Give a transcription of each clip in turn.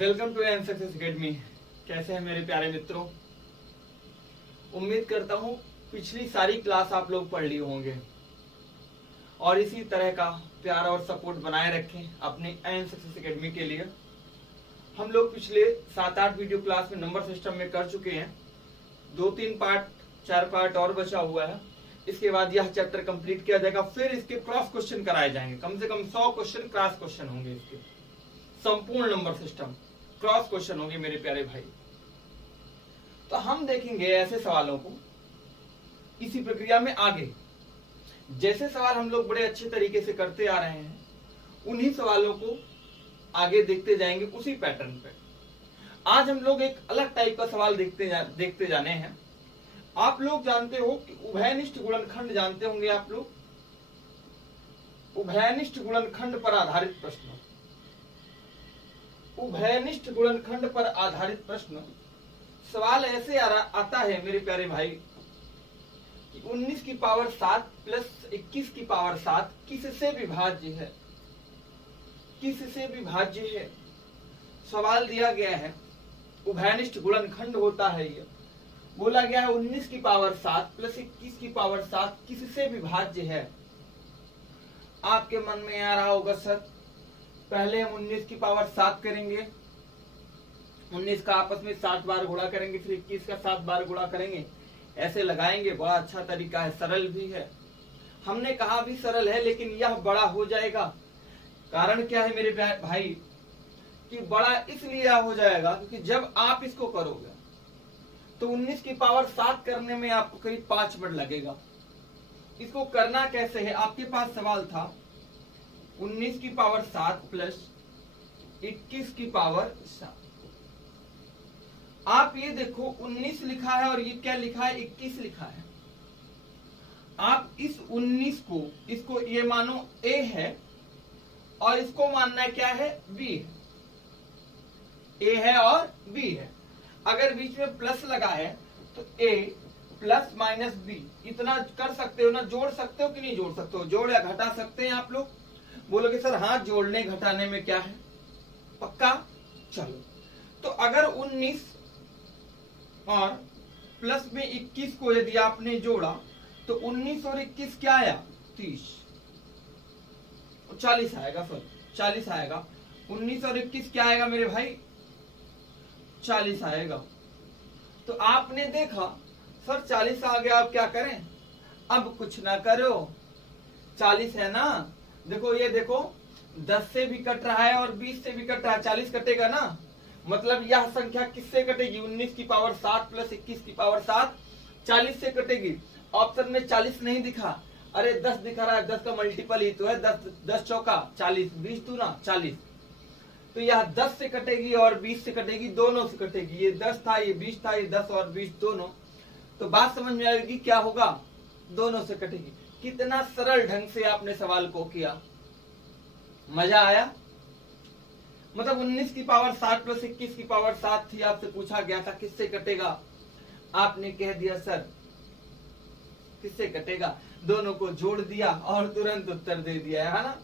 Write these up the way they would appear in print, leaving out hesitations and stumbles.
Welcome to M success academy. कैसे हैं मेरे प्यारे मित्रों? उम्मीद करता हूं पिछली सारी क्लास आप लोग पढ़ लिए होंगे और इसी तरह का प्यार और सपोर्ट बनाए रखें अपने एम सक्सेस अकेडमी के लिए। हम लोग पिछले 7-8 वीडियो क्लास में नंबर सिस्टम में कर चुके हैं। 2-3 पार्ट 4 पार्ट और बचा हुआ है। इसके बाद यह चैप्टर कंप्लीट किया जाएगा। फिर इसके क्रॉस क्वेश्चन कराए जाएंगे। कम से कम 100 क्वेश्चन क्रॉस क्वेश्चन होंगे। इसके संपूर्ण नंबर सिस्टम क्रॉस क्वेश्चन होंगे मेरे प्यारे भाई। तो हम देखेंगे ऐसे सवालों को इसी प्रक्रिया में आगे। जैसे सवाल हम लोग बड़े अच्छे तरीके से करते आ रहे हैं, उन्हीं सवालों को आगे देखते जाएंगे उसी पैटर्न पे। आज हम लोग एक अलग टाइप का सवाल देखते जाने हैं। आप लोग जानते हो कि उभयनिष्ठ गुणनखंड जानते होंगे आप लोग। उभयनिष्ठ गुणनखंड पर आधारित प्रश्न। उभयनिष्ठ गुणनखंड पर आधारित प्रश्न सवाल ऐसे आता है मेरे प्यारे भाई कि 19 की पावर 7 प्लस 21 की पावर 7 किससे विभाज्य है? किससे विभाज्य है? सवाल दिया गया है, उभयनिष्ठ गुणनखंड होता है। ये बोला गया है 19 की पावर 7 प्लस 21 की पावर 7 किससे विभाज्य है? आपके मन में आ रहा होगा सर, पहले हम 19 की पावर 7 करेंगे, 19 का आपस में 7 बार गुणा करेंगे, फिर 21 का 7 बार गुणा करेंगे, ऐसे लगाएंगे। बड़ा अच्छा तरीका है, सरल भी है। हमने कहा भी सरल है, लेकिन यह बड़ा हो जाएगा। कारण क्या है मेरे भाई कि बड़ा इसलिए हो जाएगा क्योंकि जब आप इसको करोगे तो 19 की पावर 7 करने में आपको करीब 5 मिनट लगेगा। इसको करना कैसे है? आपके पास सवाल था 19 की पावर 7 प्लस 21 की पावर 7। आप ये देखो 19 लिखा है और ये क्या लिखा है? 21 लिखा है। आप इस 19 को, इसको ये मानो A है और इसको मानना क्या है? B है। A है और B है। अगर बीच में प्लस लगा है तो A प्लस माइनस B इतना कर सकते हो ना, जोड़ सकते हो कि नहीं जोड़ सकते हो? जोड़ या घटा सकते हैं आप लोग? बोलोगे सर हाँ, जोड़ने घटाने में क्या है? पक्का? चलो, तो अगर 19 और प्लस में 21 को यदि आपने जोड़ा तो 19 और 21 क्या आया? 30 और 40 आएगा। सर 40 आएगा। 19 और 21 क्या आएगा मेरे भाई? 40 आएगा। तो आपने देखा सर 40 आ गया, अब क्या करें? अब कुछ ना करो, 40 है ना। देखो ये देखो 10 से भी कट रहा है और 20 से भी कट रहा है, 40 कटेगा ना। मतलब यह संख्या किससे कटेगी? 19 की पावर 7 प्लस 21 की पावर 7 40 से कटेगी। ऑप्शन में 40 नहीं दिखा, अरे 10 दिखा रहा है। 10 का मल्टीपल ही तो है, 10 चौका 40, 20 2 ना 40। तो यह 10 से कटेगी और 20 से कटेगी, दोनों से कटेगी। ये 10 था, ये 20 था, ये 10 और 20 दोनों। तो बात समझ में आएगी क्या होगा? दोनों से कटेगी। कितना सरल ढंग से आपने सवाल को किया, मजा आया? मतलब 19 की पावर 7 प्लस 21 की पावर 7 थी, आपसे पूछा गया था किससे कटेगा, आपने कह दिया सर किससे कटेगा, दोनों को जोड़ दिया और तुरंत उत्तर दे दिया, है ना।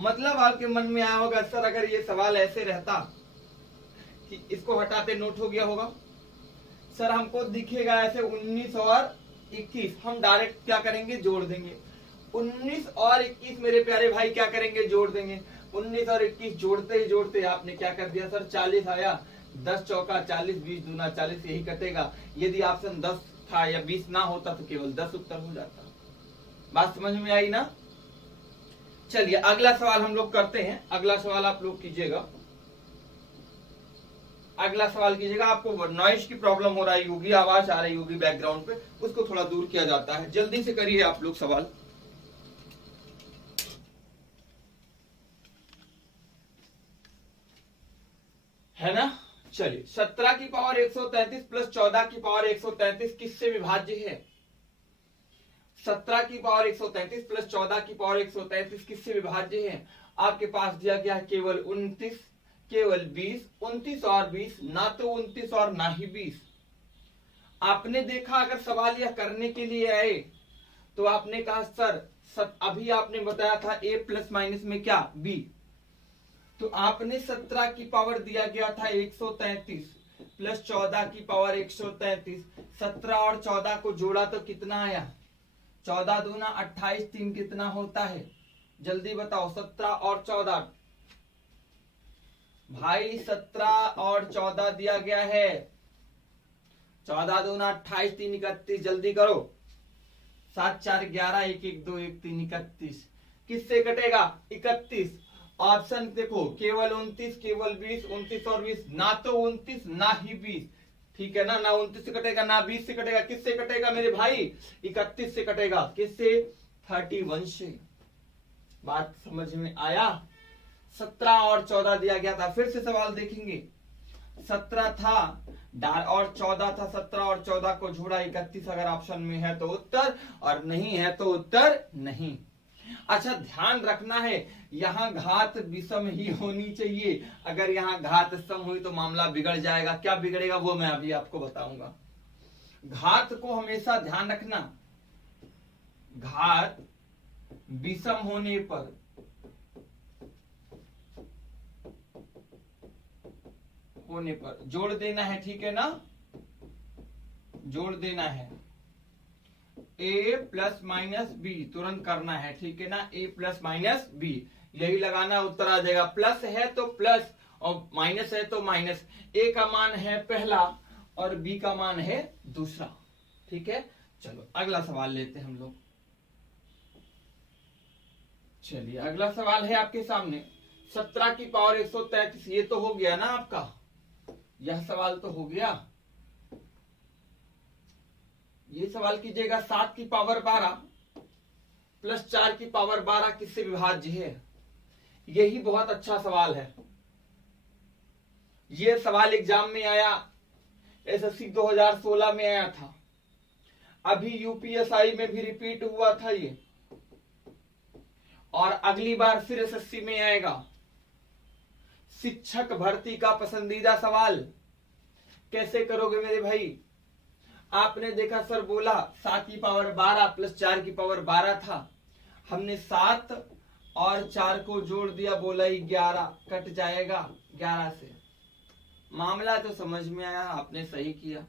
मतलब आपके मन में आया होगा सर अगर ये सवाल ऐसे रहता कि इसको हटाते नोट हो गया होगा, सर हमको दिखेगा ऐसे 19 और 21, हम डायरेक्ट क्या करेंगे? जोड़ देंगे। 19 और 21 मेरे प्यारे भाई क्या करेंगे? जोड़ देंगे। 19 और 21 जोड़ते ही जोड़ते आपने क्या कर दिया सर? 40 आया। 10 चौका 40, 20 दूना 40, यही कटेगा। यदि ऑप्शन 10 था या 20 ना होता तो केवल 10 उत्तर हो जाता। बात समझ में आई ना? चलिए अगला सवाल हम लोग करते हैं। अगला सवाल आप लोग कीजिएगा। अगला सवाल कीजिएगा। आपको नॉइज की प्रॉब्लम हो रही होगी, आवाज आ रही होगी बैकग्राउंड पे, उसको थोड़ा दूर किया जाता है। जल्दी से करिए आप लोग सवाल। है ना। चलिए 17 की पावर 133 प्लस 14 की पावर 133 किससे विभाज्य है? 17 की पावर 133 प्लस 14 की पावर 133 किससे विभाज्य है? आपके पास दिया गया है केवल 29, केवल 20, 29 और 20, ना तो 29 और ना ही 20। आपने देखा अगर सवाल यह करने के लिए आए तो आपने कहा सर अभी आपने बताया था A प्लस माइनस में क्या? B। तो आपने 17 की पावर दिया गया था 133 प्लस 14 की पावर 133, 17 और 14 को जोड़ा तो कितना आया? 14 दूना 28, 3 कितना होता है? जल्दी बताओ। 17 और 14 भाई, 17 और 14 दिया गया है। 14 दूना 28, 3 31, जल्दी करो। 7 4 11, 1 1 2 1 3 31। किससे कटेगा? 31। ऑप्शन देखो, केवल 29, केवल 20, 29 और 20, ना तो 29 ना ही 20। ठीक है ना? ना 29 से कटेगा ना 20 से कटेगा। किससे कटेगा मेरे भाई? 31 से कटेगा। किससे? 31 से। बात समझ में आया? 17 और 14 दिया गया था। फिर से सवाल देखेंगे। 17 था और 14 था। 17 और 14 को जोड़ा 31। अगर ऑप्शन में है तो उत्तर, और नहीं है तो उत्तर नहीं। अच्छा, ध्यान रखना है, यहां घात विषम ही होनी चाहिए। अगर यहां घात सम हुई तो मामला बिगड़ जाएगा। क्या बिगड़ेगा वो मैं अभी आपको बताऊंगा। घात को हमेशा ध्यान रखना, घात विषम होने पर जोड़ देना है। ठीक है ना? जोड़ देना है। a प्लस माइनस बी तुरंत करना है। ठीक है ना? a प्लस माइनस बी, यही लगाना, उत्तर आ जाएगा। प्लस है तो प्लस और माइनस है तो माइनस। a का मान है पहला और b का मान है दूसरा। ठीक है, चलो अगला सवाल लेते हैं हम लोग। चलिए, अगला सवाल है आपके सामने। 17 की पावर 133, ये तो हो गया ना आपका? यह सवाल तो हो गया। ये सवाल कीजिएगा। 7 की पावर 12 प्लस 4 की पावर 12 किससे विभाज्य है? यही बहुत अच्छा सवाल है। ये सवाल एग्जाम में आया, एसएससी 2016 में आया था। अभी यूपीएसआई में भी रिपीट हुआ था ये, और अगली बार फिर एसएससी में आएगा। शिक्षक भर्ती का पसंदीदा सवाल। कैसे करोगे मेरे भाई? आपने देखा सर बोला 7 की पावर 12 प्लस 4 की पावर 12 था। हमने 7 और 4 को जोड़ दिया, बोला 11, कट जाएगा 11 से। मामला तो समझ में आया, आपने सही किया।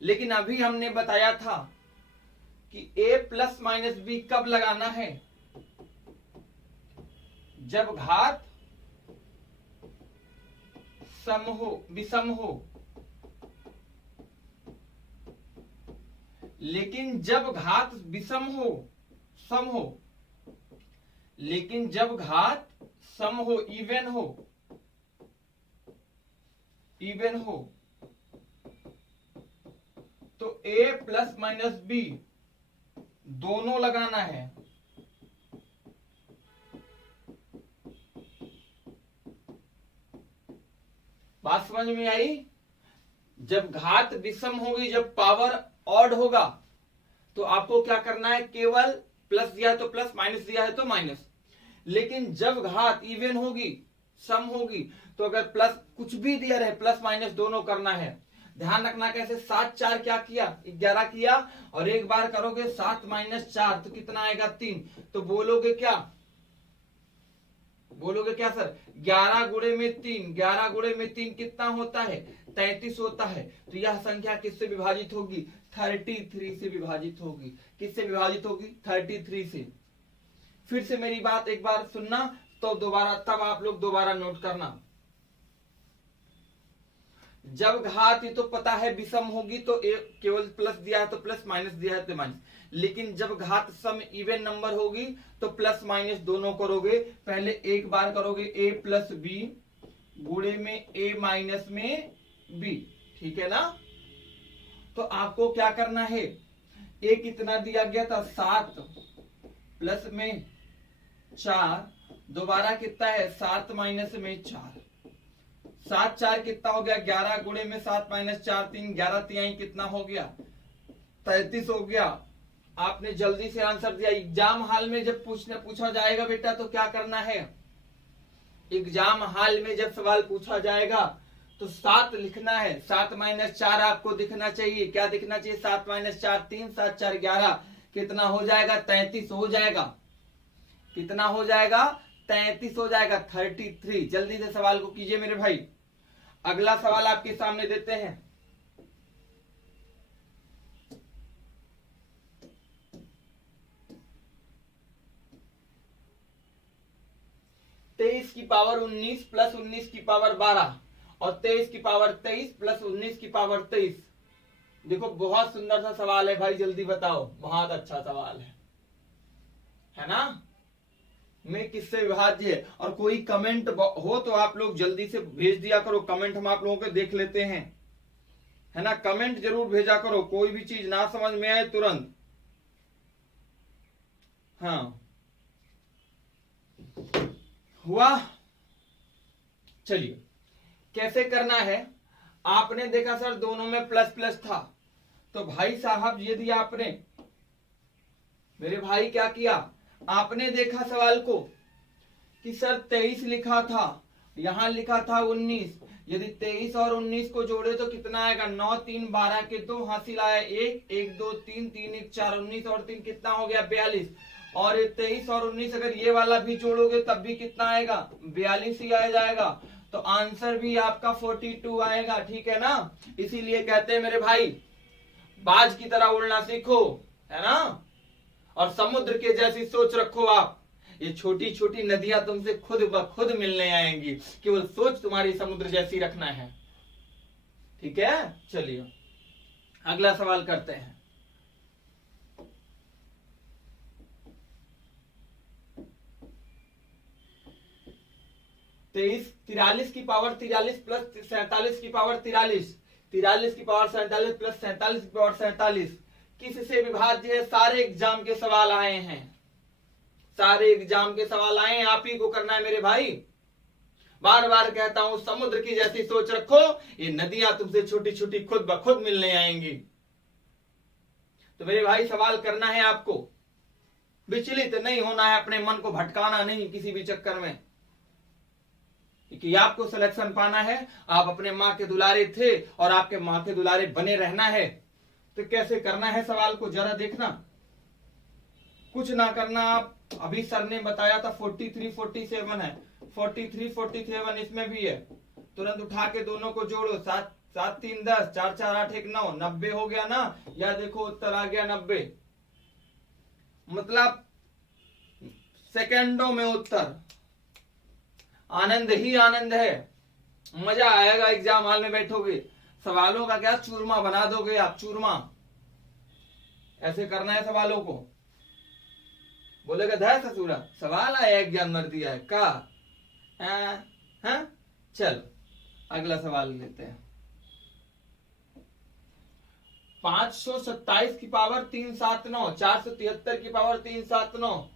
लेकिन अभी हमने बताया था कि a प्लस माइनस बी कब लगाना है? जब घात सम हो, विषम हो। लेकिन जब घात विषम हो, सम हो, लेकिन जब घात सम हो, इवन हो, तो a प्लस माइनस बी दोनों लगाना है। बात समझ में आई? जब घात विषम होगी, जब पावर ऑड होगा, तो आपको क्या करना है? केवल प्लस दिया है तो प्लस, माइनस दिया है तो माइनस। लेकिन जब घात इवन होगी, सम होगी, तो अगर प्लस कुछ भी दिया रहे, प्लस माइनस दोनों करना है। ध्यान रखना कैसे। 7 4 क्या किया? 11 किया, और एक बार करोगे 7 माइनस 4 तो कितना आएगा? 3। तो बोलोगे क्या? बोलोगे क्या सर? 11 गुणे में 3, 11 गुणे में 3 कितना होता है? 33 होता है। तो यह संख्या किससे विभाजित होगी? 33 से विभाजित होगी। किससे विभाजित होगी? 33 से। फिर से मेरी बात एक बार सुनना, तो दोबारा, तब आप लोग दोबारा नोट करना। जब घात ये तो पता है विषम होगी, तो केवल प्लस दिया है तो प्लस, माइनस दिया है तो माइनस। लेकिन जब घात सम इवन नंबर होगी तो प्लस माइनस दोनों करोगे। पहले एक बार करोगे a प्लस बी गुणे में a माइनस में b। ठीक है ना? तो आपको क्या करना है? a कितना दिया गया था? 7 प्लस में 4, दोबारा कितना है? 7 माइनस में 4। 7 4 कितना हो गया? 11 गुणे में 7 माइनस 4 3, 11 तिहाई कितना हो गया? 33 हो गया। आपने जल्दी से आंसर दिया। एग्जाम हॉल में जब पूछा जाएगा बेटा, तो क्या करना है? एग्जाम हॉल में जब सवाल पूछा जाएगा तो 7 लिखना है। 7 माइनस 4 आपको दिखना चाहिए। क्या दिखना चाहिए? 7 माइनस 4 3, 7 4 11, कितना हो जाएगा? 33 हो जाएगा। कितना हो जाएगा? 33 हो जाएगा 33। जल्दी से सवाल को कीजिए मेरे भाई। अगला सवाल आपके सामने देते हैं। तेईस की पावर 19 प्लस 19 की पावर 12 और 23 की पावर 23 प्लस 19 की पावर 23। देखो बहुत सुंदर सा सवाल है भाई, जल्दी बताओ। बहुत अच्छा सवाल है ना। में किससे विभाज्य है? और कोई कमेंट हो तो आप लोग जल्दी से भेज दिया करो। कमेंट हम आप लोगों के देख लेते हैं, है ना। कमेंट जरूर भेजा करो, कोई भी चीज ना समझ में आए तुरंत। हाँ, हुआ। चलिए कैसे करना है। आपने देखा सर दोनों में प्लस प्लस था, तो भाई साहब यदि आपने, मेरे भाई क्या किया, आपने देखा सवाल को कि सर 23 लिखा था, यहां लिखा था 19। यदि 23 और 19 को जोड़े तो कितना आएगा? 9 3 12 के 2 हासिल आया 1 1 2 3 3 1 4 19 और 3 कितना हो गया? 42। और ये 23 और 19 अगर ये वाला भी जोड़ोगे तब भी कितना आएगा? 42 ही आ जाएगा। तो आंसर भी आपका 42 आएगा। ठीक है ना। इसीलिए कहते हैं मेरे भाई, बाज की तरह उड़ना सीखो, है ना। और समुद्र के जैसी सोच रखो आप। ये छोटी छोटी नदियां तुमसे खुद ब खुद मिलने आएंगी, केवल सोच तुम्हारी समुद्र जैसी रखना है। ठीक है, चलिए अगला सवाल करते हैं। तेईस 43 की पावर 43 प्लस 47 की पावर 43, 43 की पावर 47 प्लस 47 की पावर 47 किससे विभाज्य है? सारे एग्जाम के सवाल आए हैं, सारे एग्जाम के सवाल आए हैं, आप ही को करना है मेरे भाई। बार बार कहता हूं, समुद्र की जैसी सोच रखो, ये नदियां तुमसे छोटी छोटी खुद ब खुद मिलने आएंगी। तो मेरे भाई सवाल करना है आपको, विचलित नहीं होना है, अपने मन को भटकाना नहीं किसी भी चक्कर में कि आपको सिलेक्शन पाना है। आप अपने माँ के दुलारे थे और आपके माँ के दुलारे बने रहना है। तो कैसे करना है सवाल को जरा देखना, कुछ ना करना। आप अभी सर ने बताया था 43 47 है, 43 47 इसमें भी है। तुरंत उठा के दोनों को जोड़ो, 7 7 3 10, 4 4 8 1 9, 90 हो गया ना। या देखो उत्तर आ गया 90, मतलब सेकेंडों में उत्तर। आनंद ही आनंद है, मजा आएगा। एग्जाम हॉल में बैठोगे, सवालों का क्या चूरमा बना दोगे आप, चूरमा। ऐसे करना है सवालों को। बोलेगा धर ससुरा, सवाल आया एग्जाम मर दिया है का। हाँ? चलो अगला सवाल लेते हैं। 527 की पावर 379, 473 की पावर 379,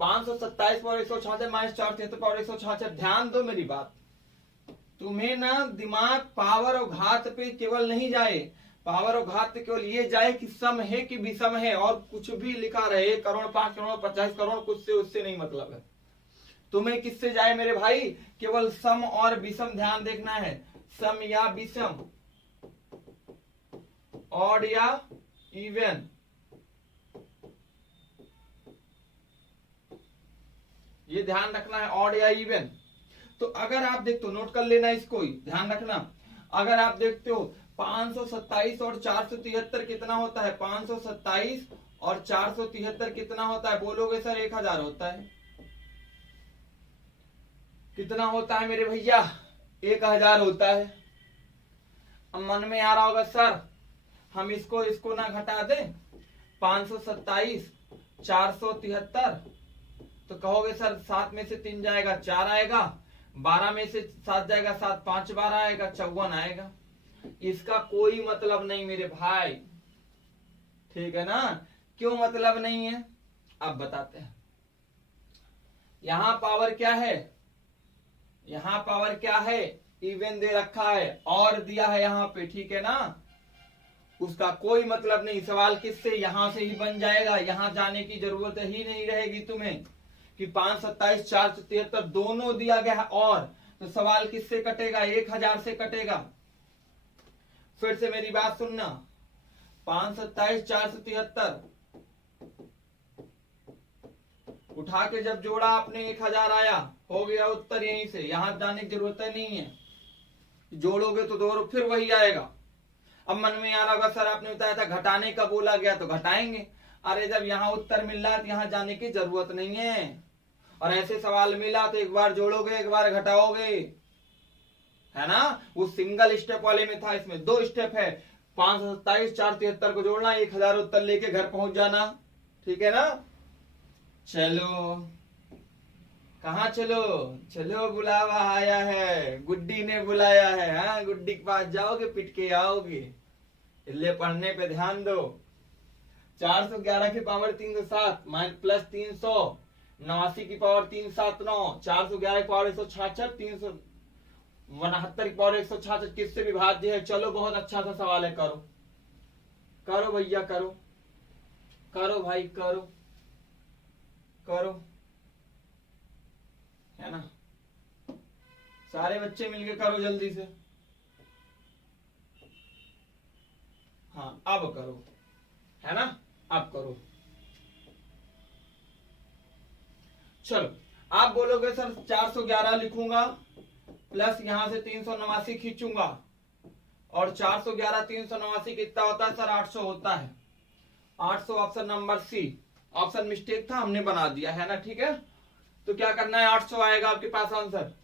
527 पावर 166 माइनस 473 पावर 166। ध्यान दो मेरी बात, तुम्हें ना दिमाग पावर और घात पे केवल नहीं जाए, पावर और घात पे केवल ये जाए कि सम है कि विषम है। और कुछ भी लिखा रहे 1 करोड़ 5 करोड़ 50 करोड़, कुछ से उससे नहीं मतलब है। तुम्हें किससे जाए मेरे भाई? केवल सम और विषम ध्यान देखना है, सम या विषम, ऑड या इवन। ये ध्यान रखना है, ऑड या इवन। तो अगर आप देखते हो, नोट कर लेना इसको ही, ध्यान रखना। अगर आप देखते हो 527 और 473 कितना होता है? 527 और 473 कितना होता है? बोलोगे सर 1000 होता है। कितना होता है मेरे भैया? 1000 होता है। अब मन में आ रहा होगा सर हम इसको ना घटा दें, 527 473, तो कहोगे सर 7 में से 3 जाएगा 4 आएगा, 12 में से 7 जाएगा 7, 5 12 आएगा 54 आएगा। इसका कोई मतलब नहीं मेरे भाई, ठीक है ना। क्यों मतलब नहीं है अब बताते हैं। यहां पावर क्या है? यहां पावर क्या है? इवन दे रखा है और दिया है यहां पे, ठीक है ना। उसका कोई मतलब नहीं। सवाल किससे? यहां से ही बन जाएगा, यहां जाने की जरूरत ही नहीं रहेगी तुम्हें कि 527 473 दोनों दिया गया है। और तो सवाल किससे कटेगा? 1000 से कटेगा। फिर से मेरी बात सुनना, 527 473 उठा के जब जोड़ा आपने 1000 आया, हो गया उत्तर यहीं से, यहां जाने की जरूरत नहीं है। जोड़ोगे तो 2 फिर वही आएगा। अब मन में आ रहा होगा सर आपने बताया था घटाने का बोला गया तो घटाएंगे। अरे जब यहाँ उत्तर मिल रहा है तो यहाँ जाने की जरूरत नहीं है। और ऐसे सवाल मिला तो एक बार जोड़ोगे एक बार घटाओगे, है ना। वो सिंगल स्टेप वाले में था, इसमें 2 स्टेप है। 527 473 को जोड़ना, 1000 उत्तर लेके घर पहुंच जाना, ठीक है ना। चलो कहाँ चलो, चलो बुलावा आया है, गुड्डी ने बुलाया है। हाँ गुड्डी के पास जाओगे पिट के आओगे, इसलिए पढ़ने पे ध्यान दो। 411 की पावर 307 प्लस 389 की पावर 379, 411 की पावर 166, 369 की पावर 166 किससे विभाज्य है। चलो बहुत अच्छा सा सवाल है, करो करो भैया करो, करो भाई करो, करो, है ना। सारे बच्चे मिलके करो जल्दी से। हाँ अब करो, है ना, अब करो। चलो आप बोलोगे सर 411 लिखूंगा प्लस यहां से 389 खींचूंगा, और 411 389 कितना होता है सर 800 होता है। 800 option number C. Option mistake था, हमने बना दिया, है ना, ठीक है। तो क्या करना है, 800 आएगा आपके पास आंसर।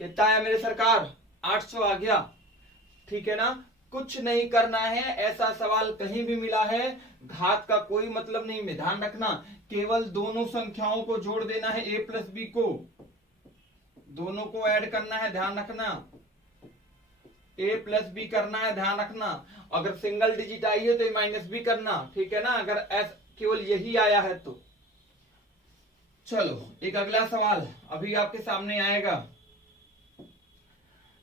कितना है मेरे सरकार, 800 आ गया, ठीक है ना। कुछ नहीं करना है, ऐसा सवाल कहीं भी मिला है घात का कोई मतलब नहीं में, ध्यान रखना। केवल दोनों संख्याओं को जोड़ देना है, a प्लस बी को, दोनों को ऐड करना है, ध्यान रखना। a प्लस बी करना है, ध्यान रखना। अगर सिंगल डिजिट आई है तो माइनस बी करना, ठीक है ना, अगर केवल यही आया है तो। चलो एक अगला सवाल अभी आपके सामने आएगा।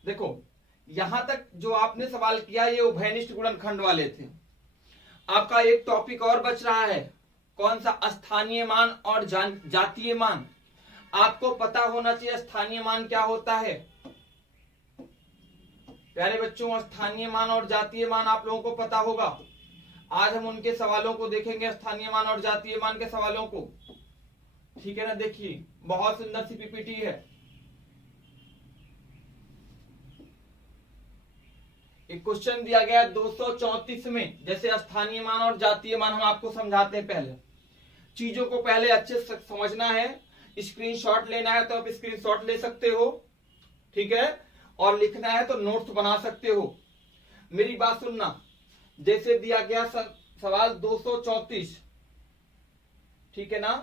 देखो यहां तक जो आपने सवाल किया ये उभयनिष्ठ गुणनखंड वाले थे। आपका एक टॉपिक और बच रहा है, कौन सा, स्थानीय मान और जातीय मान। आपको पता होना चाहिए स्थानीय मान क्या होता है। प्यारे बच्चों स्थानीय मान और जातीय मान आप लोगों को पता होगा। आज हम उनके सवालों को देखेंगे, स्थानीय मान और जातीय मान के सवालों को, ठीक है ना। देखिए बहुत सुंदर सी पीपीटी है। एक क्वेश्चन दिया गया 234 में, जैसे स्थानीय मान और जातीय मान हम आपको समझाते हैं। पहले चीजों को पहले अच्छे से समझना है, स्क्रीनशॉट लेना है तो आप स्क्रीनशॉट ले सकते हो, ठीक है, और लिखना है तो नोट्स बना सकते हो। मेरी बात सुनना, जैसे दिया गया सवाल 234, ठीक है ना,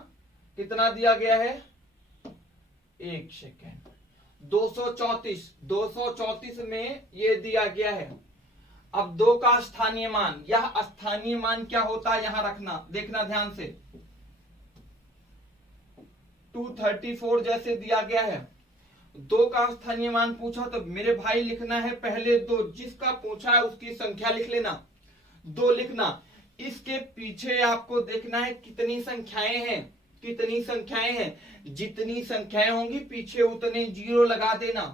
कितना दिया गया है, एक सेकेंड, 234 में ये दिया गया है। अब 2 का स्थानीय मान, यह स्थानीय मान क्या होता है यहां रखना, देखना ध्यान से। 234 जैसे दिया गया है, 2 का स्थानीय मान पूछा तो मेरे भाई लिखना है पहले 2, जिसका पूछा है उसकी संख्या लिख लेना, 2 लिखना। इसके पीछे आपको देखना है कितनी संख्याएं हैं, कितनी संख्याएं हैं, जितनी संख्याएं होंगी पीछे उतने 0 लगा देना।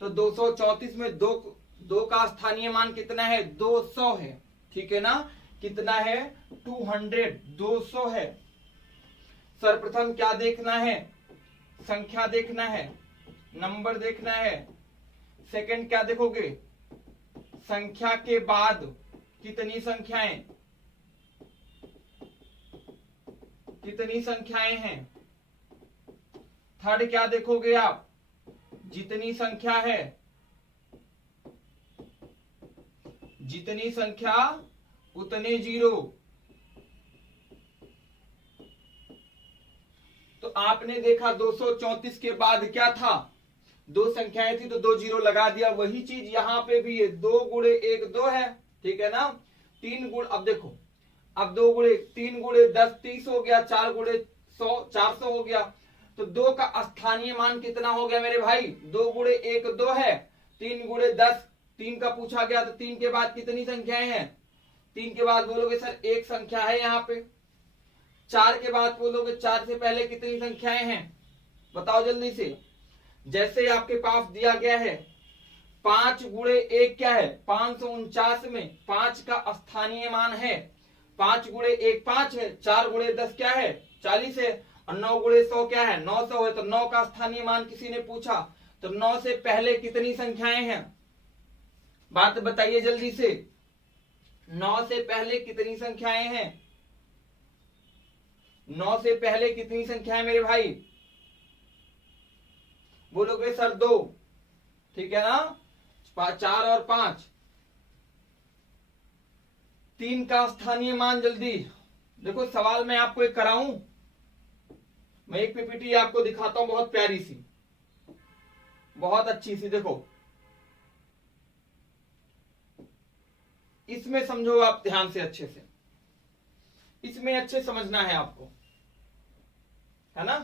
तो 234 में 2 का स्थानीय मान कितना है, 200 है, ठीक है ना। कितना है, 200, 200 है। सर्वप्रथम क्या देखना है, संख्या देखना है, नंबर देखना है। सेकंड क्या देखोगे, संख्या के बाद कितनी संख्याएं, कितनी संख्याएं हैं। थर्ड क्या देखोगे आप, जितनी संख्या है, जितनी संख्या उतने 0। तो आपने देखा 234 के बाद क्या था, 2 संख्याएं थी तो 2 0 लगा दिया। वही चीज यहां पे भी है, 2 गुणे 1 2 है, ठीक है ना। 3 गुण, अब देखो, अब 2 गुणे 3 गुणे 10 30 हो गया, 4 गुणे 100 400 हो गया। तो 2 का स्थानीय मान कितना हो गया मेरे भाई, 2 गुणे 1 2 है, 3 गुणे 10, 3 का पूछा गया तो 3 के बाद कितनी संख्याएं हैं, 3 के बाद बोलोगे सर एक संख्या है यहाँ पे। 4 के बाद बोलोगे 4 से पहले कितनी संख्याएं हैं, बताओ जल्दी से। जैसे आपके पास दिया गया है 5 गुणे 1 क्या है, 549 में 5 का स्थानीय मान है, 5 गुणे 1 5 है, 4 गुणे 10 क्या है 40 है, और 9 गुणे 100 क्या है, 900 है। तो 9 का स्थानीय मान किसी ने पूछा, तो 9 से पहले कितनी संख्याएं हैं, बात बताइए जल्दी से। 9 से पहले कितनी संख्याएं हैं, 9 से पहले कितनी संख्याएं मेरे भाई, बोलोगे सर 2, ठीक है ना, 4 और 5। 3 का स्थानीय मान जल्दी देखो। सवाल मैं आपको एक कराऊं, मैं एक पीपीटी आपको दिखाता हूं, बहुत प्यारी सी, बहुत अच्छी सी। देखो इसमें समझो आप ध्यान से, अच्छे से इसमें अच्छे समझना है आपको, है ना।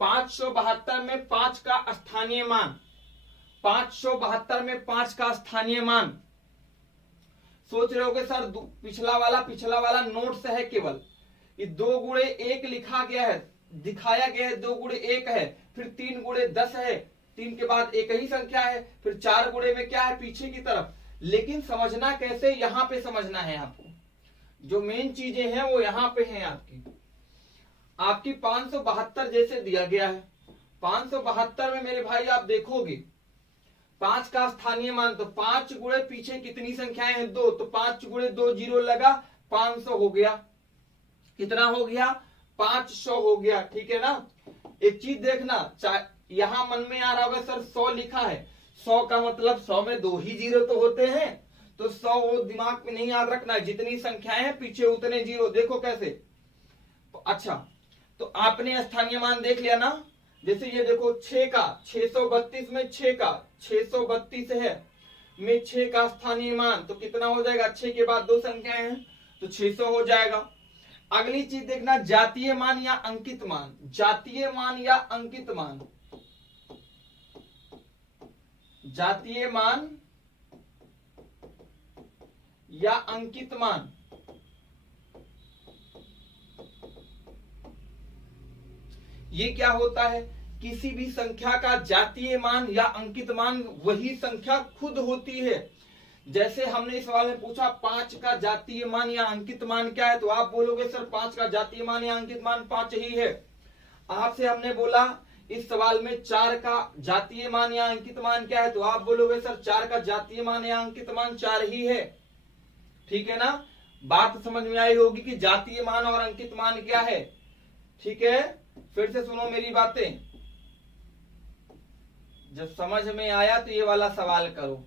572 में 5 का स्थानीय मान, 572 में 5 का स्थानीय मान। सोच रहे होगे सर पिछला वाला नोट्स है, केवल ये 2 गुणे 1 लिखा गया है, दिखाया गया है 2 गुणे 1 है, फिर 3 गुणे 10 है, 3 के बाद एक ही संख्या है, फिर 4 गुणे में क्या है पीछे की तरफ। लेकिन समझना कैसे, यहां पे समझना है आपको, जो मेन चीजें हैं वो यहां पे हैं आपकी 572 जैसे दिया गया है। 572 में मेरे भाई आप देखोगे 5 का स्थानीय मान, तो 5 गुणे पीछे कितनी संख्याएं हैं, 2, तो 5 गुणे 2 जीरो लगा, 500 हो गया। कितना हो गया, 500 हो गया, ठीक है ना। एक चीज देखना, यहां मन में आ रहा होगा सर 100 लिखा है, 100 का मतलब 100 में 2 ही जीरो तो होते हैं, तो 100 वो दिमाग में नहीं याद रखना है, जितनी संख्याएं हैं पीछे उतने जीरो। देखो कैसे, अच्छा तो आपने स्थानीय मान देख लिया ना। जैसे ये देखो 6 का 632 में 6 का 632 है, में 6 का स्थानीय मान तो कितना हो जाएगा, 6 के बाद 2 संख्याएं हैं तो 600 हो जाएगा। अगली चीज देखना, जातीय मान या अंकित मान, जातीय मान या अंकित मान, जातीय मान या अंकित मान। ये क्या होता है, किसी भी संख्या का जातीय मान या अंकित मान वही संख्या खुद होती है। जैसे हमने इस सवाल में पूछा 5 का जातीय मान या अंकित मान क्या है, तो आप बोलोगे सर 5 का जातीय मान या अंकित मान 5 ही है। आपसे हमने बोला इस सवाल में 4 का जातीय मान या अंकित मान क्या है, तो आप बोलोगे सर 4 का जातीय मान या अंकित मान 4 ही है, ठीक है ना। बात समझ में आई होगी कि जातीय मान और अंकित मान क्या है, ठीक है। फिर से सुनो मेरी बातें, जब समझ में आया तो ये वाला सवाल करो,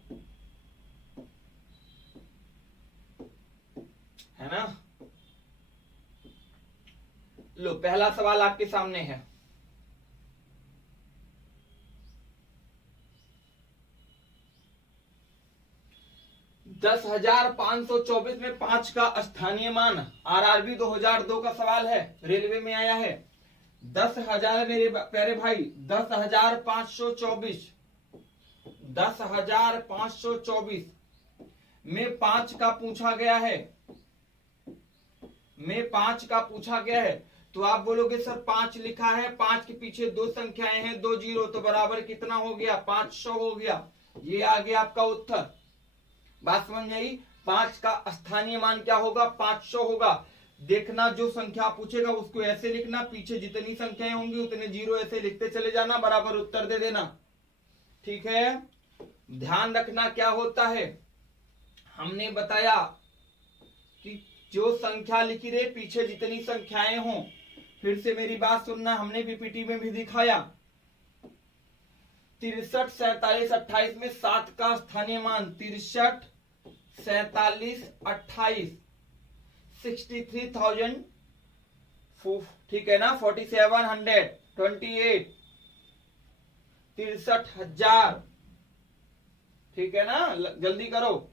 है ना। लो पहला सवाल आपके सामने है। दस 10,524 में 5 का स्थानीय मान, आरआरबी 2002 का सवाल है, रेलवे में आया है। 10,000 मेरे प्यारे भाई, 10,524, 10,524 में 5 का पूछा गया है, में 5 का पूछा गया है। तो आप बोलोगे सर 5 लिखा है, 5 के पीछे 2 संख्याएं हैं, 2 जीरो, तो बराबर कितना हो गया, 500 हो गया। ये आ गया आपका उत्तर। बात समझ आई। 5 का स्थानीय मान क्या होगा, 500 होगा। देखना जो संख्या पूछेगा उसको ऐसे लिखना, पीछे जितनी संख्याएं होंगी उतने जीरो ऐसे लिखते चले जाना, बराबर उत्तर दे देना, ठीक है। ध्यान रखना क्या होता है, हमने बताया कि जो संख्या लिखी रहे पीछे जितनी संख्याएं हों, फिर से मेरी बात सुनना, हमने पीपीटी में भी दिखाया 63, 47, 28 में 7 का स्थानीय मान, 63, 47, 28, 63,000, ठीक है ना, 4700, 28, 63,000, ठीक है ना। जल्दी करो,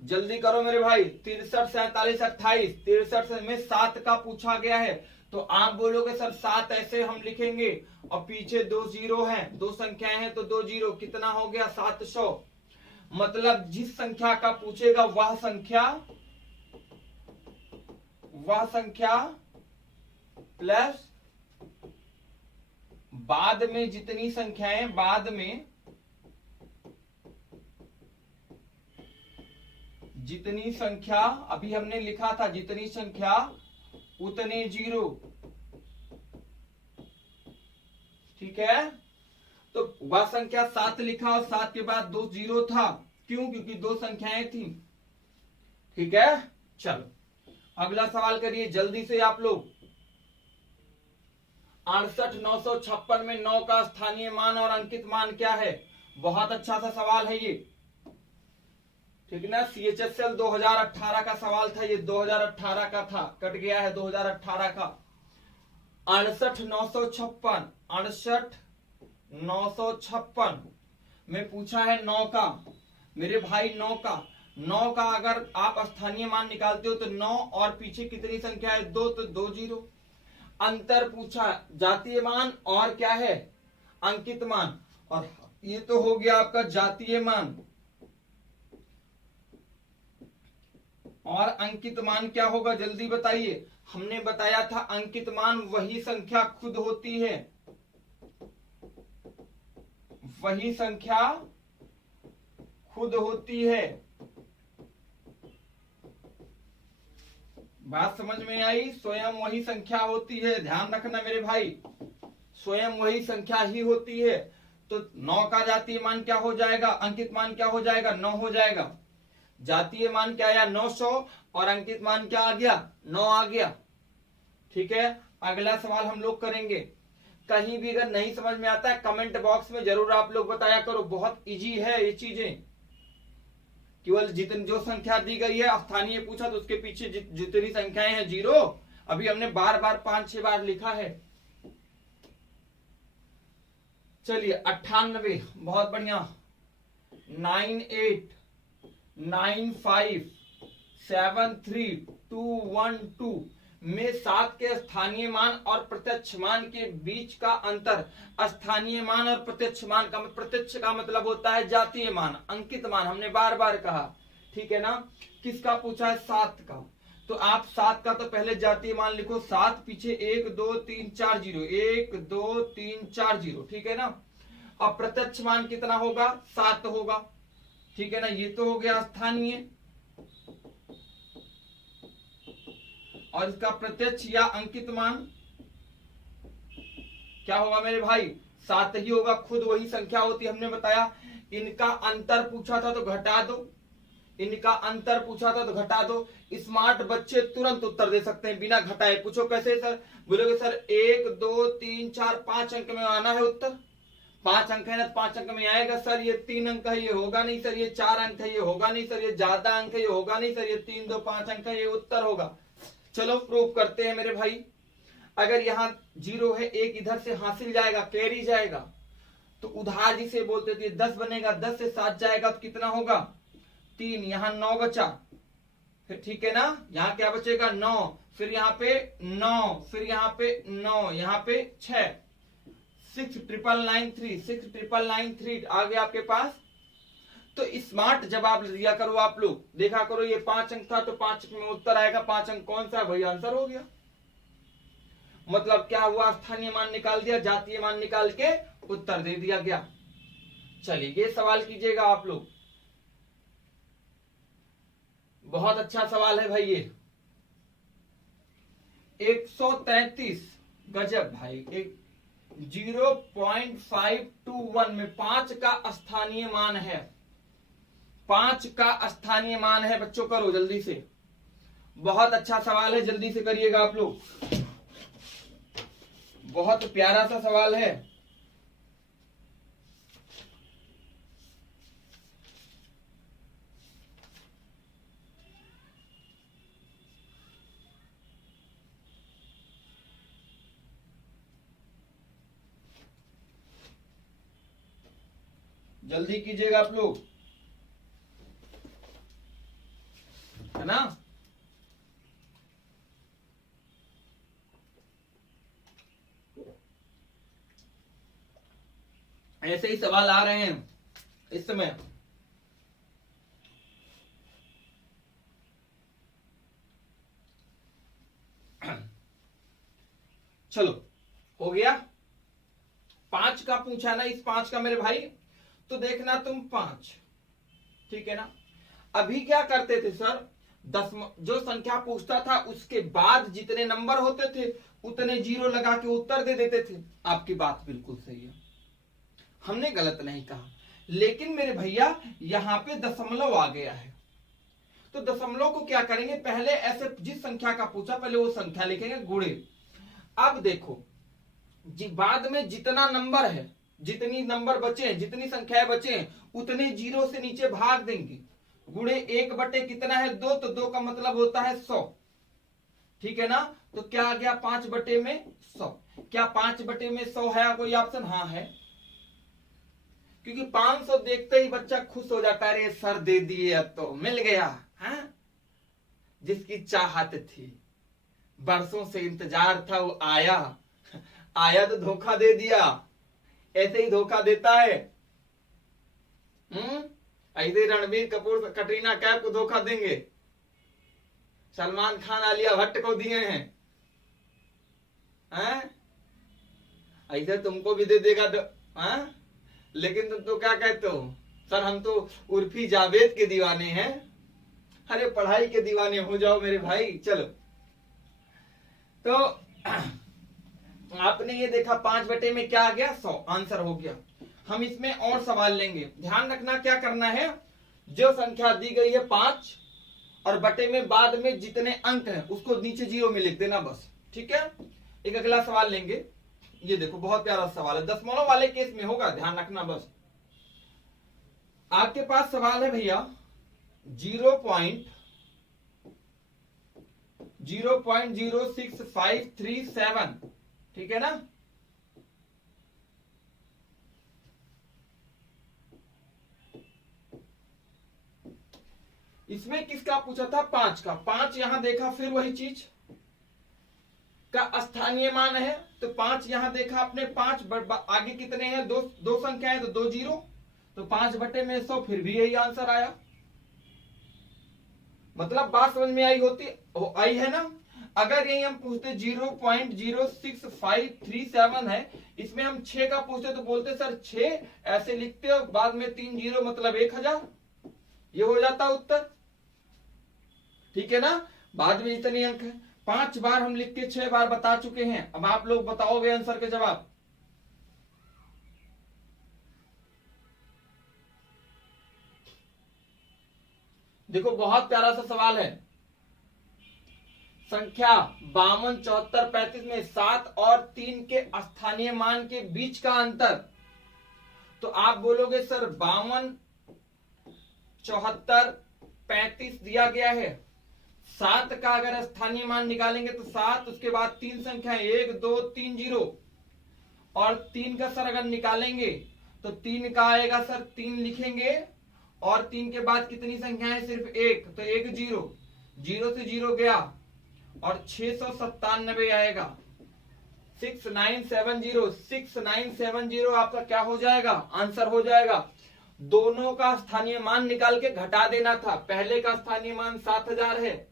जल्दी करो मेरे भाई। 63, 47, 28, 63 में 7 का पूछा गया है, तो आप बोलोगे सर 7 ऐसे हम लिखेंगे और पीछे 2 जीरो हैं, 2 संख्याएं हैं तो 2 जीरो, कितना हो गया 700। मतलब जिस संख्या का पूछेगा वह संख्या प्लस बाद में जितनी संख्याएं, बाद में जितनी संख्या अभी हमने लिखा था, जितनी संख्या उतने जीरो। ठीक है, तो वह संख्या 7 लिखा और 7 के बाद 2 जीरो था। क्यों? क्योंकि 2 संख्याएं थी। ठीक है, चलो अगला सवाल करिए जल्दी से आप लोग। 68,956 में 9 का स्थानीय मान और अंकित मान क्या है? बहुत अच्छा सा सवाल है ये। ठीक है ना, CHSL 2018 का सवाल था ये, 2018 का था, कट गया है 2018 का। 68,956, 68,956 में पूछा है 9 का। मेरे भाई 9 का अगर आप स्थानीय मान निकालते हो तो 9 और पीछे कितनी संख्या है? 2, तो 2 जीरो। अंतर पूछा जातीय मान और क्या है? अंकित मान। और ये तो हो गया आपका जातीय मान, और अंकित मान क्या होगा जल्दी बताइए। हमने बताया था अंकित मान वही संख्या खुद होती है, वही संख्या खुद होती है। बात समझ में आई? स्वयं वही संख्या होती है, ध्यान रखना मेरे भाई, स्वयं वही संख्या ही होती है। तो 9 का जातीय मान क्या हो जाएगा? अंकित मान क्या हो जाएगा? 9 हो जाएगा। जातीय मान क्या आया? 900, और अंकित मान क्या आ गया? 9 आ गया। ठीक है, अगला सवाल हम लोग करेंगे। कहीं भी अगर नहीं समझ में आता है कमेंट बॉक्स में जरूर आप लोग बताया करो, बहुत इजी है ये चीजें। केवल जितनी जो संख्या दी गई है, स्थानीय पूछा तो उसके पीछे जितनी संख्याएं हैं जीरो, अभी हमने बार बार 5-6 बार लिखा है। चलिए 98, बहुत बढ़िया। 98,95,73,212 में 7 के स्थानीय मान और प्रत्यक्ष मान के बीच का अंतर। स्थानीय मान और प्रत्यक्ष मान का, प्रत्यक्ष का मतलब होता है जातीय मान, अंकित मान हमने बार बार कहा। ठीक है ना, किसका पूछा है? 7 का। तो आप 7 का तो पहले जातीय मान लिखो, 7 पीछे 1 2 3 4 जीरो, 1 2 3 4 जीरो। ठीक है ना, अब प्रत्यक्ष मान कितना होगा? 7 होगा। ठीक है ना, ये तो हो गया स्थानीय, और इसका प्रत्यक्ष या अंकित मान क्या होगा मेरे भाई? 7 ही होगा, खुद वही संख्या होती है। हमने बताया इनका अंतर पूछा था तो घटा दो, इनका अंतर पूछा था तो घटा दो। स्मार्ट बच्चे तुरंत उत्तर दे सकते हैं बिना घटाए। पूछो कैसे सर? बोलोगे सर 1 2 3 4 5 अंक में आना है उत्तर। 5 अंक है ना, 5 अंक में आएगा। सर ये 3 अंक है, ये होगा नहीं। सर ये 4 अंक है, ये होगा नहीं। सर ये ज्यादा अंक है, ये होगा नहीं। सर ये 3 2 5 अंक है, ये उत्तर होगा। चलो प्रूव करते हैं मेरे भाई। अगर यहाँ जीरो है, एक इधर से हासिल जाएगा, कैरी जाएगा, तो उधार जिसे बोलते थे 10 बनेगा। 10 से 7 जाएगा तो कितना होगा? 3। यहाँ 9 बचा, फिर ठीक है ना, यहाँ क्या बचेगा? 9, फिर यहाँ पे 9, फिर यहाँ पे 9, यहाँ पे 6, 6,993, 6,993 आ गया आपके पास। तो स्मार्ट जब आप लिया करो, आप लोग देखा करो, ये 5 अंक था तो 5 अंक में उत्तर आएगा। 5 अंक कौन सा? वही आंसर हो गया। मतलब क्या हुआ? स्थानीय मान निकाल दिया, जातीय मान निकाल के उत्तर दे दिया गया। चलिए ये सवाल कीजिएगा आप लोग, बहुत अच्छा सवाल है भाई ये। 133, गजब भाई। 0.521 में 5 का स्थानीय मान है, 5 का स्थानीय मान है। बच्चों करो जल्दी से, बहुत अच्छा सवाल है, जल्दी से करिएगा आप लोग, बहुत प्यारा सा सवाल है। जल्दी कीजिएगा आप लोग, है ना। ऐसे ही सवाल आ रहे हैं इस समय। चलो हो गया। 5 का पूछा ना, इस 5 का मेरे भाई, तो देखना तुम 5, ठीक है ना। अभी क्या करते थे सर, जो संख्या पूछता था उसके बाद जितने नंबर होते थे उतने जीरो लगा के उत्तर दे देते थे। आपकी बात बिल्कुल सही है, हमने गलत नहीं कहा। लेकिन मेरे भैया यहां पे दशमलव आ गया है, तो दशमलव को क्या करेंगे, पहले ऐसे जिस संख्या का पूछा पहले वो संख्या लिखेंगे गुणे। अब देखो बाद में जितना नंबर है, जितनी नंबर बचे, जितनी संख्याएं बचे उतने जीरो से नीचे भाग देंगे। गुणे 1 बटे कितना है 2, तो 2 का मतलब होता है 100, ठीक है ना। तो क्या आ गया 5 बटे में 100। क्या 5 बटे में 100 है कोई ऑप्शन? हाँ है, क्योंकि 500 देखते ही बच्चा खुश हो जाता है, अरे सर दे दिए अब तो मिल गया। हाँ? जिसकी चाहत थी, बरसों से इंतजार था, वो आया तो धोखा दे दिया। ऐसे ही धोखा देता है। ऐसे रणबीर कपूर कटरीना कैफ को धोखा देंगे, सलमान खान आलिया भट्ट को दिए हैं, ऐसे तुमको भी दे देगा। लेकिन तुम तो क्या कहते हो, सर हम तो उर्फी जावेद के दीवाने हैं। अरे पढ़ाई के दीवाने हो जाओ मेरे भाई। चलो, तो आपने ये देखा 5 बटे में क्या आ गया 100, आंसर हो गया। हम इसमें और सवाल लेंगे। ध्यान रखना क्या करना है, जो संख्या दी गई है 5 और बटे में बाद में जितने अंक हैं उसको नीचे जीरो में लिख देना बस, ठीक है। एक अगला सवाल लेंगे, ये देखो बहुत प्यारा सवाल है, दशमलव वाले केस में होगा, ध्यान रखना बस। आपके पास सवाल है भैया 0.06537, ठीक है ना। इसमें किसका पूछा था 5 का। 5 यहां देखा, फिर वही चीज का स्थानीय मान है, तो 5 यहां देखा आपने। 5 आगे कितने हैं, दो संख्या है तो 2 जीरो, तो 5 बटे में 100, फिर भी यही आंसर आया। मतलब बात समझ में आई है ना। अगर यही हम पूछते 0.06537 है, इसमें हम 6 का पूछते तो बोलते सर 6 ऐसे लिखते हो, बाद में 3 जीरो मतलब 1000, ये हो जाता उत्तर, ठीक है ना। बाद में इतने अंक है। 5 बार हम लिख के 6 बार बता चुके हैं। अब आप लोग बताओगे आंसर के जवाब। देखो बहुत प्यारा सा सवाल है, संख्या 52, 74, 35 में 7 और 3 के स्थानीय मान के बीच का अंतर। तो आप बोलोगे सर 52, 74, 35 दिया गया है, 7 का अगर स्थानीय मान निकालेंगे तो 7, उसके बाद 3 संख्या 1 2 3 जीरो, और 3 का सर अगर निकालेंगे तो 3 का आएगा सर 3 लिखेंगे, और 3 के बाद कितनी संख्या है सिर्फ 1, तो 1 जीरो, जीरो से जीरो गया और 697 आएगा। 6970 आपका क्या हो जाएगा, आंसर हो जाएगा। दोनों का स्थानीय मान निकाल के घटा देना था। पहले का स्थानीय मान 7000 है,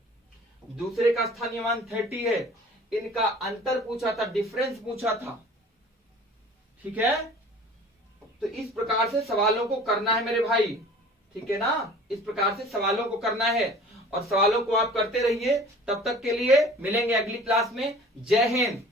दूसरे का स्थानीय मान 30 है। इनका अंतर पूछा था, डिफरेंस पूछा था, ठीक है। तो इस प्रकार से सवालों को करना है मेरे भाई, ठीक है ना। इस प्रकार से सवालों को करना है, और सवालों को आप करते रहिए। तब तक के लिए मिलेंगे अगली क्लास में। जय हिंद।